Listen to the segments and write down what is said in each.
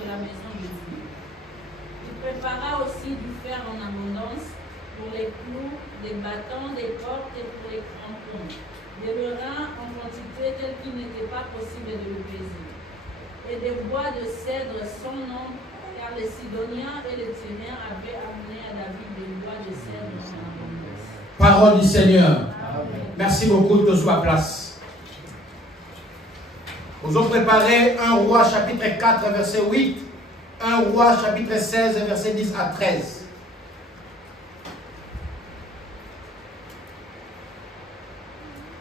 de la maison de Dieu. Il prépara aussi du fer en abondance pour les clous, des bâtons, des portes et pour les crampons, des merins en quantité telle qu'il n'était pas possible de le peser, et des bois de cèdre sans nombre, car les Sidoniens et les Tyriens avaient amené à David des bois de cèdre en abondance. Parole du Seigneur. Amen. Merci beaucoup de soi place. Nous avons préparé 1 Roi chapitre 4 verset 8, 1 Roi chapitre 16 verset 10 à 13.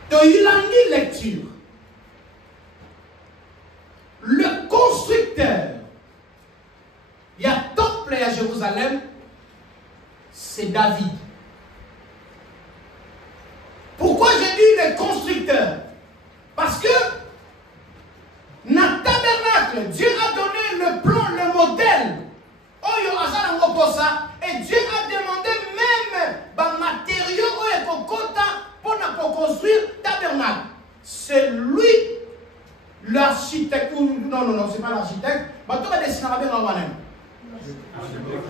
De lecture. Le constructeur, il y a temple à Jérusalem, c'est David. Pourquoi j'ai dit le constructeur? Parce que dans le tabernacle, Dieu a donné le plan, le modèle. Et Dieu a demandé même des matériaux pour construire le tabernacle. C'est lui l'architecte. Non, c'est pas l'architecte.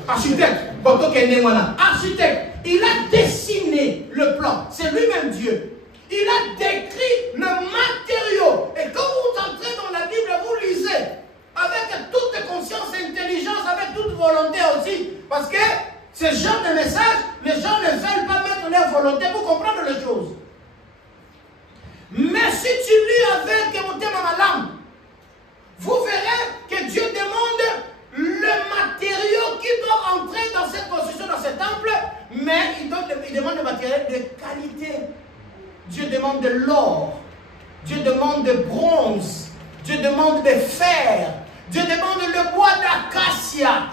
Architecte. Il a dessiné le plan. C'est lui-même Dieu. Il a décrit le matériau. Et quand vous entrez dans la Bible, vous lisez avec toute conscience et intelligence, avec toute volonté aussi. Parce que ce genre de message, les gens ne veulent pas mettre leur volonté pour comprendre les choses. Mais si tu lis avec mon thème à ma langue, vous verrez que Dieu demande le matériau qui doit entrer dans cette construction, dans ce temple, mais il demande le matériel de qualité. Dieu demande de l'or, Dieu demande de bronze, Dieu demande de fer, Dieu demande le bois d'acacia,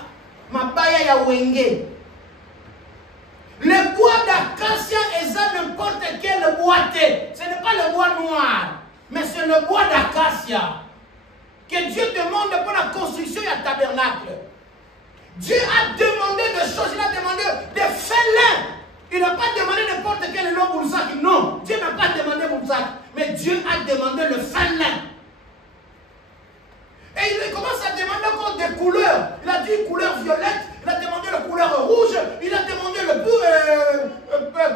mabaya ya wenge. Le bois d'acacia est n'importe quel boîtier. Ce n'est pas le bois noir, mais c'est le bois d'acacia que Dieu demande pour la construction du tabernacle. Dieu a demandé des choses, il a demandé des félins. Il n'a pas demandé n'importe quel nom pour ça. Non, Dieu n'a pas demandé pour ça. Mais Dieu a demandé le félin. Et il commence à demander encore des couleurs. Il a dit couleur violette, il a demandé la couleur rouge, il a demandé le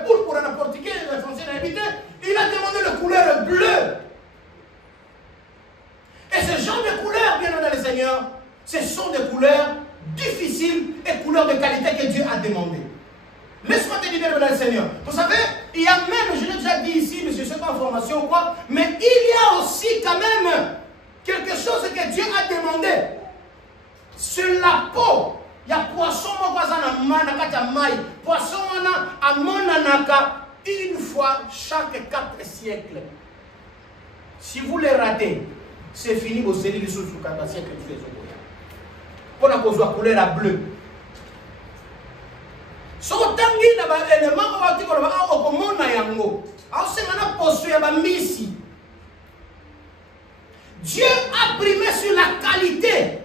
pourpre en portugais, le français n'a habité. Il a demandé la couleur bleue. Et ce genre de couleurs, bien dans le Seigneur, ce sont des couleurs difficiles et couleurs de qualité que Dieu a demandé. Laisse-moi te dire dans le Seigneur. Vous savez, il y a même, je l'ai déjà dit ici, mais je ne sais pas en formation ou quoi, mais il y a aussi quand même quelque chose que Dieu a demandé. Sur la peau, il y a poisson, poisson à monanaka, une fois chaque 4 siècles. Si vous les ratez, c'est fini, vous allez les sous 4 siècles. Pour la couleur bleue. So tangi na ba élément ko wati ko ba o ko mona yango a se mana poso ya ba misi. Dieu a primé sur la qualité.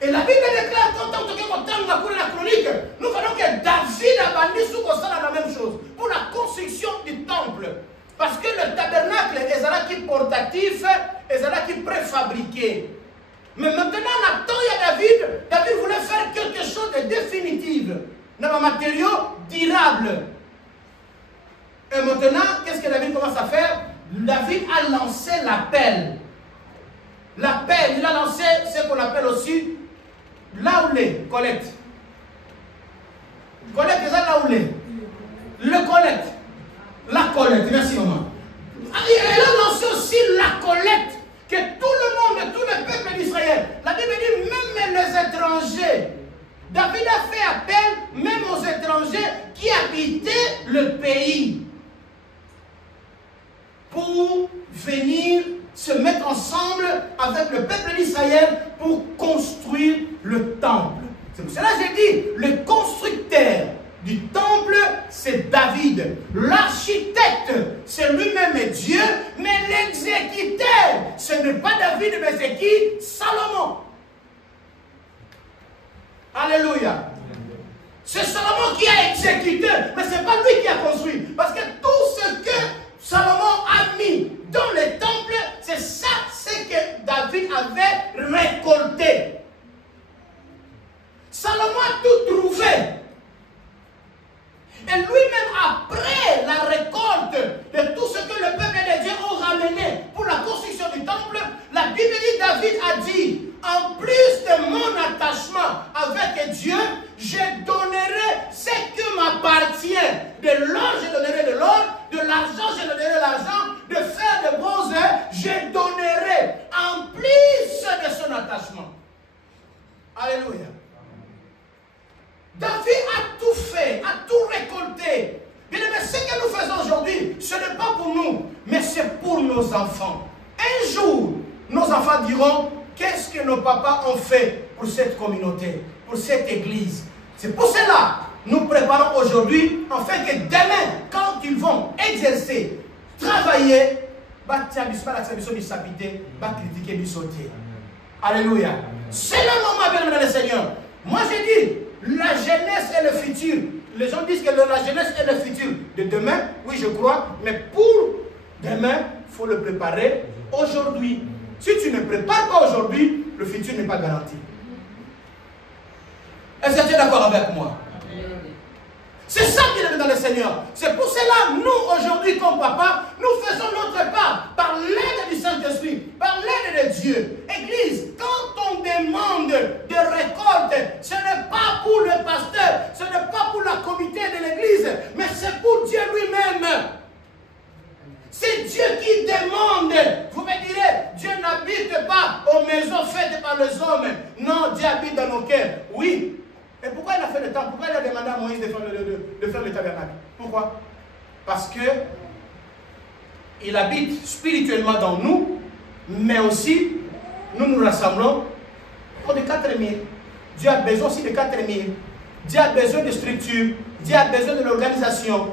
Et la Bible déclare quand on tanga pour la chronique, nous voyons que David a bandi sous la même chose pour la construction du temple. Parce que le tabernacle est là qui portatif, est là qui préfabriqué. Mais maintenant, la temps il y a David voulait faire quelque chose de définitif, dans un matériau durable. Et maintenant, qu'est-ce que David commence à faire? David a lancé l'appel. L'appel, il a lancé ce qu'on appelle aussi l'aoulé, collecte. Collecte, c'est ça l'aoulé. Le collecte. La collecte, merci maman. Elle a lancé aussi la collecte. Que tout le monde, tout le peuple d'Israël, la Bible dit même les étrangers. David a fait appel même aux étrangers qui habitaient le pays pour venir se mettre ensemble avec le peuple d'Israël pour construire le temple. C'est pour cela que j'ai dit, le constructeur du temple, c'est David. L'architecte, c'est lui-même Dieu, mais l'exécuteur, ce n'est pas David, mais c'est qui? Salomon. Alléluia. C'est Salomon qui a exécuté, mais ce n'est pas lui qui a construit. Parce que tout ce que Salomon a mis dans le temple, c'est ça, c'est que David David avait récolté. Salomon a tout trouvé. Et lui-même, après la récolte de tout ce que le peuple de Dieu a ramené pour la construction du temple, la Bible dit, David a dit, en plus de mon attachement avec Dieu, je donnerai ce qui m'appartient. De l'or, je donnerai de l'or, de l'argent, je donnerai l'argent, de fer, de bronze, je donnerai en plus de son attachement. Alléluia. David a tout fait, a tout récolté. Bien aimé, ce que nous faisons aujourd'hui, ce n'est pas pour nous, mais c'est pour nos enfants. Un jour, nos enfants diront, qu'est-ce que nos papas ont fait pour cette communauté, pour cette église. C'est pour cela que nous préparons aujourd'hui, afin que demain, quand ils vont exercer, travailler, alléluia. C'est le moment, bien aimé le Seigneur. Moi, j'ai dit, la jeunesse est le futur. Les gens disent que la jeunesse est le futur de demain. Oui, je crois. Mais pour demain, il faut le préparer aujourd'hui. Si tu ne prépares pas aujourd'hui, le futur n'est pas garanti. Est-ce que tu es d'accord avec moi? C'est ça qu'il est dans le Seigneur. C'est pour cela, nous, aujourd'hui, comme papa, nous faisons notre part par l'aide du Saint-Esprit, par l'aide de Dieu. Église, quand on demande de récolte, ce n'est pas pour le pasteur, ce n'est pas pour la comité de l'église, mais c'est pour Dieu lui-même. C'est Dieu qui demande. Vous me direz, Dieu n'habite pas aux maisons faites par les hommes. Non, Dieu habite dans nos cœurs. Oui. Et pourquoi il a fait le temps? Pourquoi il a demandé à Moïse de faire le tabernacle? Pourquoi? Parce que il habite spirituellement dans nous, mais aussi nous nous rassemblons pour des 4000. Dieu a besoin aussi de 4000. Dieu a besoin de structure. Dieu a besoin de l'organisation.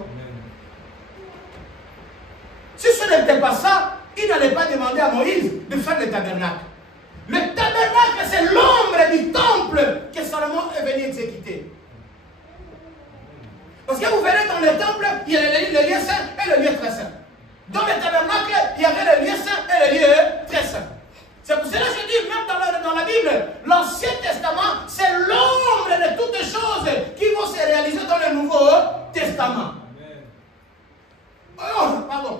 Si ce n'était pas ça, il n'allait pas demander à Moïse de faire le tabernacle. Le tabernacle, c'est l'ombre du temple que Salomon est venu exécuter. Parce que vous verrez dans le temple, il y a le lieu saint et le lieu très saint. Dans le tabernacle, il y avait le lieu saint et le lieu très saint. C'est pour cela que je dis, même dans la Bible, l'Ancien Testament, c'est l'ombre de toutes les choses qui vont se réaliser dans le Nouveau Testament. Oh, pardon.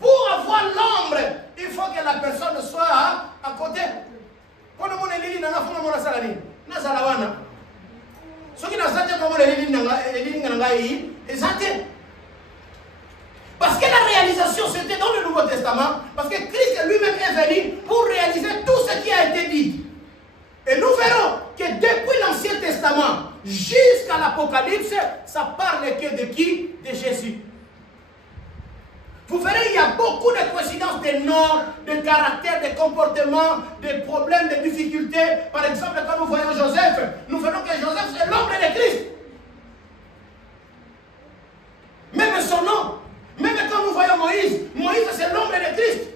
Pour avoir l'ombre, il faut que la personne soit à côté. Quand on est l'île, on a fait un salari. On a salawana. Ce qui n'a pas été comme l'île, parce que la réalisation, c'était dans le Nouveau Testament. Parce que Christ lui-même est venu pour réaliser tout ce qui a été dit. Et nous verrons que depuis l'Ancien Testament jusqu'à l'Apocalypse, ça parle que de qui? De Jésus. Vous verrez, il y a beaucoup de coïncidences de noms, de caractères, de comportements, de problèmes, de difficultés. Par exemple, quand nous voyons Joseph, nous verrons que Joseph, c'est l'ombre de Christ. Même son nom. Même quand nous voyons Moïse, Moïse, c'est l'ombre de Christ.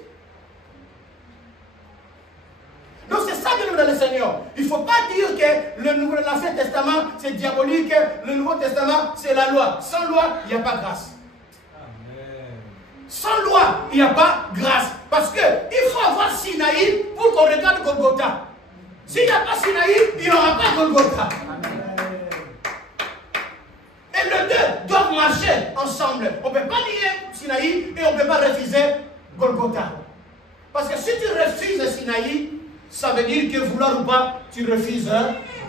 Donc c'est ça que nous dans le Seigneur. Il ne faut pas dire que l'Ancien Testament, c'est diabolique, le Nouveau Testament, c'est la loi. Sans loi, il n'y a pas grâce. Sans loi, il n'y a pas grâce. Parce qu'il faut avoir Sinaï pour qu'on regarde Golgotha. S'il n'y a pas Sinaï, il n'y aura pas Golgotha. Et les deux doivent marcher ensemble. On ne peut pas nier Sinaï et on ne peut pas refuser Golgotha. Parce que si tu refuses Sinaï, ça veut dire que vouloir ou pas, tu refuses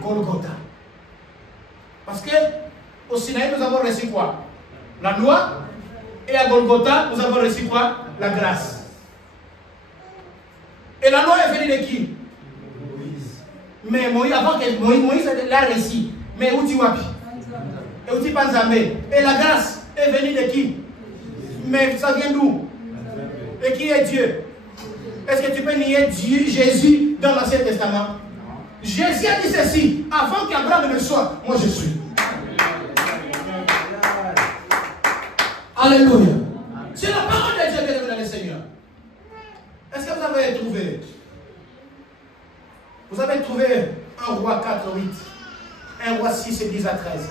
Golgotha. Parce que au Sinaï, nous avons reçu quoi? La loi. Et à Golgotha, nous avons reçu quoi? La grâce. Et la loi est venue de qui? Moïse. Mais Moïse, avant que Moïse l'a reçu. Mais où tu vas? Et où tu penses à? Et la grâce est venue de qui? Mais ça vient d'où? Et qui est Dieu? Est-ce que tu peux nier Dieu, Jésus dans l'Ancien Testament? Jésus a dit ceci: avant qu'Abraham ne soit, moi je suis. Alléluia. C'est la parole de Dieu, bien aimé le Seigneur. Est-ce que vous avez trouvé? Vous avez trouvé 1 Roi 4, 8. 1 Roi 6 et 10 à 13.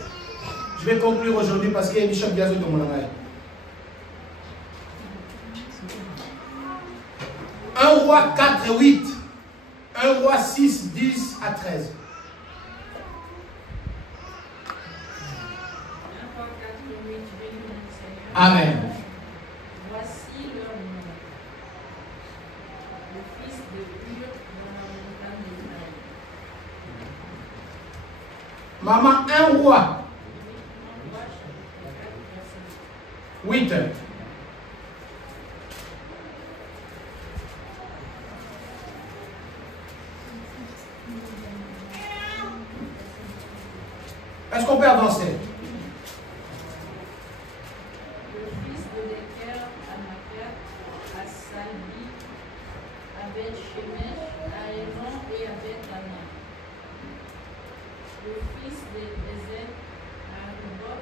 Je vais conclure aujourd'hui parce qu'il y a Bishop Biazou dans mon oreille. 1 Roi 4, 8. 1 Roi 6, 10 à 13. 1 Roi 4, 8, 29, Seigneur. Amen. Voici leur nom. Le fils de Hur dans la montagne d'Israël. Maman, 1 Roi 1 Roi chapitre 4, verset 8. Est-ce qu'on peut avancer? Le fils de Deker, Amakat, à Salbi, à Beth-Shemesh, à Héron et à Beth-Ana. Le fils de Ezer, à Ribot,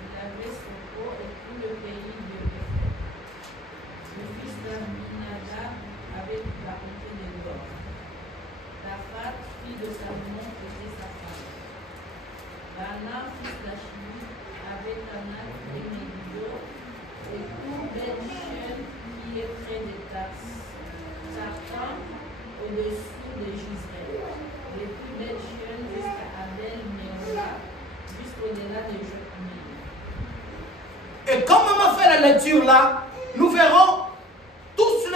il avait Soko et tout le pays de Bethel. Le fils d'Aminadab avait la montée des Gor. Taphat, fille de Salomon, était sa femme. Bana, fils d'Achimi, avait Tanak et Megiddo, et tout Ben-Shem qui est près des Tarses, Tartan au-dessous de Gisraël. Depuis Ben-Shem jusqu'à Abel-Mehola, jusqu'au-delà de Jokmel. Et comme maman fait la lecture là, nous verrons tous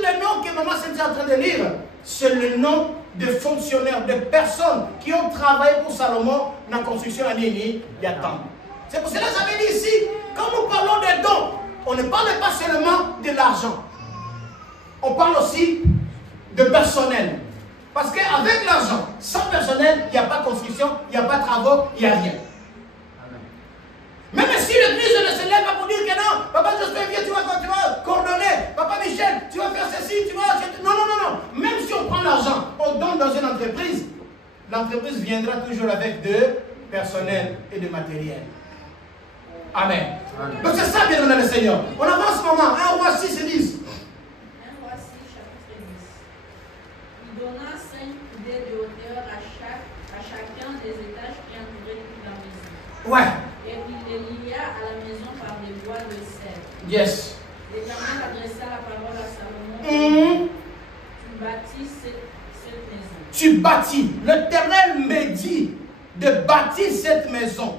les noms que maman Cynthia est en train de lire. C'est le nom de fonctionnaires, de personnes qui ont travaillé pour Salomon dans la construction à Nini, il y a temps. C'est pour cela que j'avais dit ici, quand nous parlons des dons, on ne parle pas seulement de l'argent. On parle aussi de personnel. Parce qu'avec l'argent, sans personnel, il n'y a pas de construction, il n'y a pas de travaux, il n'y a rien. Même si l'église ne se lève pas pour dire que non, papa Jospin, viens, tu vas coordonner, papa Michel, tu vas faire ceci, tu vas acheter. Non, non, non, non. Même si on prend l'argent, on donne dans une entreprise, l'entreprise viendra toujours avec de personnel et de matériel. Amen. Amen. Donc c'est ça, bien dans le Seigneur. On avance ce moment. 1 Roi 6 et 10. 1 Roi 6, chapitre 10. Il donna 5 coudées de hauteur à chacun des étages qui entouraient toute la maison. Ouais. Et il les lia à la maison par des bois de cèdre. Yes. L'Éternel adressa la parole à Salomon. Tu bâtis cette maison. Tu bâtis. L'Éternel me dit de bâtir cette maison.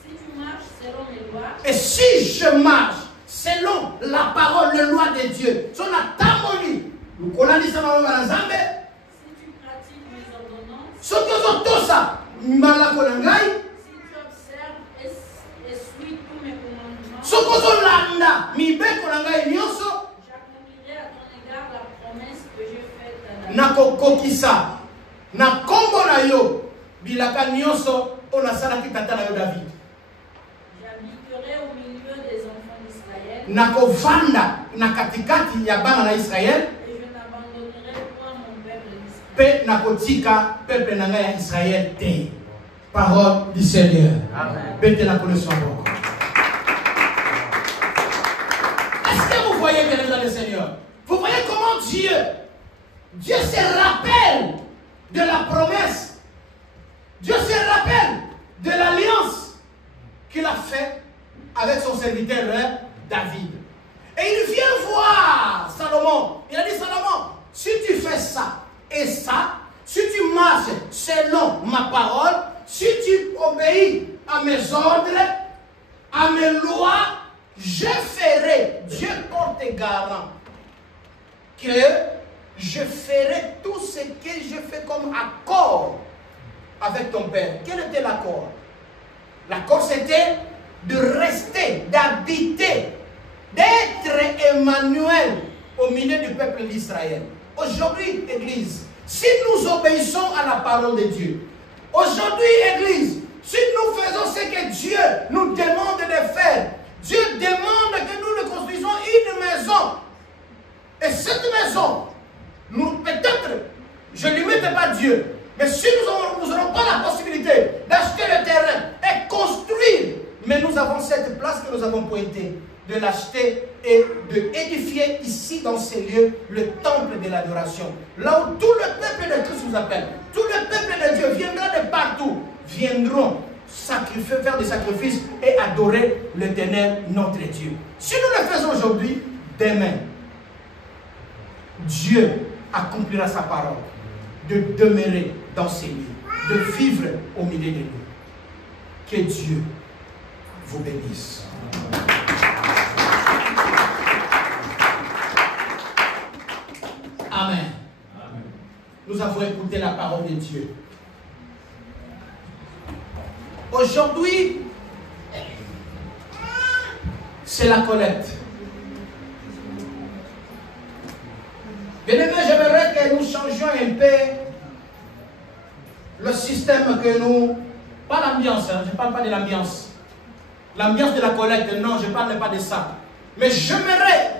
Si tu marches selon les lois. Et si je marche selon la parole, le loi de Dieu, son atamoli, nous connaissons ça. Si tu pratiques mes ordonnances. Ce que tout ça, malakonangai. Si tu observes et suis tous mes commandements. Ce que landa, mibe konangai nyoso. J'accomplirai à ton égard la promesse que j'ai faite à David. Nakokokisa, na kombo na yo, bilaka nyoso, onasala kitata na yo David. J'habiterai au milieu des enfants d'Israël. Nakovanda na katikati ya bana na Israël. Et je n'abandonnerai point mon peuple d'Israël. Pe nakotika peuple na ngai ya Israël te. Parole du Seigneur. Amen. Bête la connaissance encore. Est-ce que vous voyez bien dans le Seigneur? Vous voyez comment Dieu se rappelle de la promesse. Dieu se rappelle de l'alliance qu'il a faite avec son serviteur David. Et il vient voir Salomon. Il a dit, Salomon, si tu fais ça et ça, si tu marches selon ma parole, si tu obéis à mes ordres, à mes lois, je ferai, Dieu porte garant, que je ferai tout ce que je fais comme accord avec ton père. Quel était l'accord? L'accord c'était de rester, d'habiter, d'être Emmanuel au milieu du peuple d'Israël. Aujourd'hui, Église, si nous obéissons à la parole de Dieu, aujourd'hui, Église, si nous faisons ce que Dieu nous demande de faire, Dieu demande que nous nous construisons une maison. Et cette maison, peut-être, je ne limite pas Dieu, mais si nous n'aurons pas la possibilité d'acheter le terrain et construire, mais nous avons cette place que nous avons pointée, de l'acheter et de édifier ici dans ces lieux le temple de l'adoration. Là où tout le peuple de Christ nous appelle, tout le peuple de Dieu viendra de partout, viendront faire des sacrifices et adorer l'Éternel notre Dieu. Si nous le faisons aujourd'hui, demain, Dieu accomplira sa parole, de demeurer dans ces lieux, de vivre au milieu de nous. Que Dieu vous bénisse. Amen. Nous avons écouté la parole de Dieu. Aujourd'hui, c'est la collecte. Bien-aimés, j'aimerais que nous changions un peu le système que nous... Pas l'ambiance, hein, je ne parle pas de l'ambiance. L'ambiance de la collecte, non, je ne parle pas de ça. Mais j'aimerais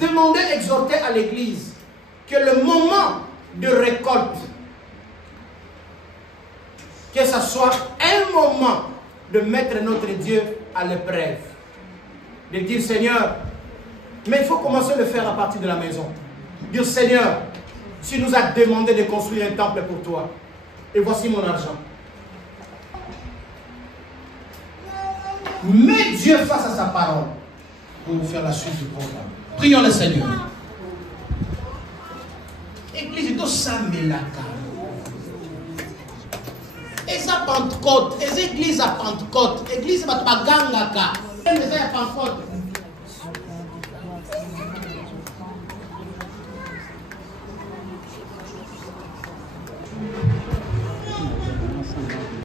demander, exhorter à l'Église que le moment de récolte, que ce soit un moment de mettre notre Dieu à l'épreuve. De dire, Seigneur, mais il faut commencer à le faire à partir de la maison. Dire, Seigneur, tu nous as demandé de construire un temple pour toi. Et voici mon argent. Mets Dieu face à sa parole pour vous faire la suite du programme. Prions le Seigneur. Église de Samelaka. Et ça Pentecôte. Et église à Pentecôte. Église à Bagangaka. Et ça Pentecôte.